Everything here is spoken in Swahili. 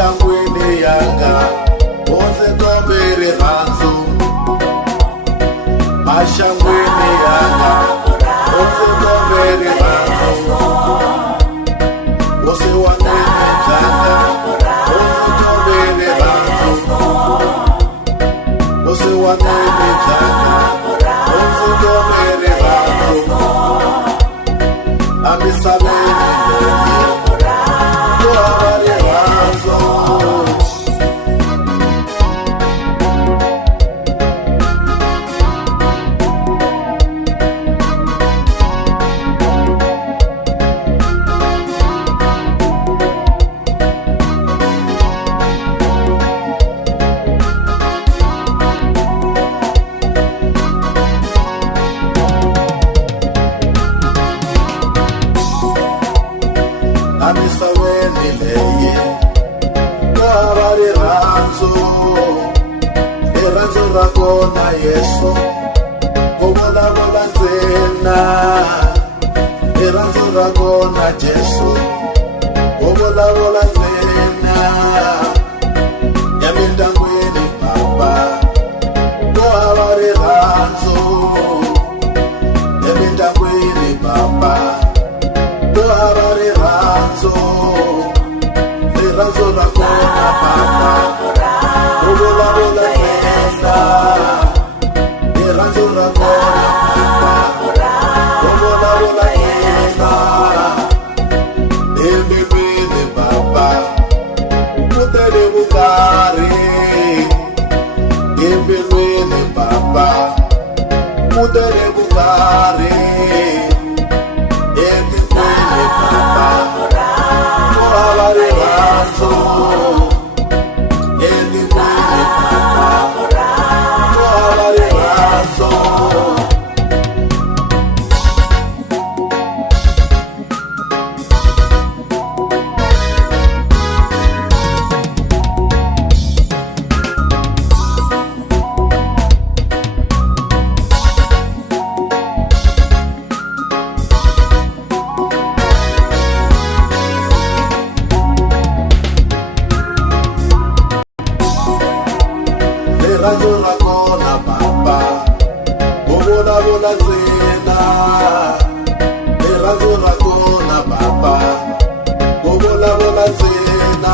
mashangwini yanga onze kombere ranzo mashangwini yanga onze kombere ranzo ose wanene janga onze kombere ranzo ose wanene janga onze kombere ranzo amisabeni amisaweni leye kavari ranzo eranzo rakona Yesu kovolavola ntsena eranzo rakona Jesu kovolavola ntsena ya mindangwini Baba kavari ranzo ya mindangwini Baba kavari ranzo ranzo rakona Baba kovolavola ntsena ranzo rakona Baba kovolavola ntsena embilwini Baba kutele vukari embilwini Baba kutele vukari etikweni Baba kohavari ranzo etikweni Baba kohavari ranzo ranzo rakona Baba kovolavola ntsena ranzo rakona Baba kovolavola ntsena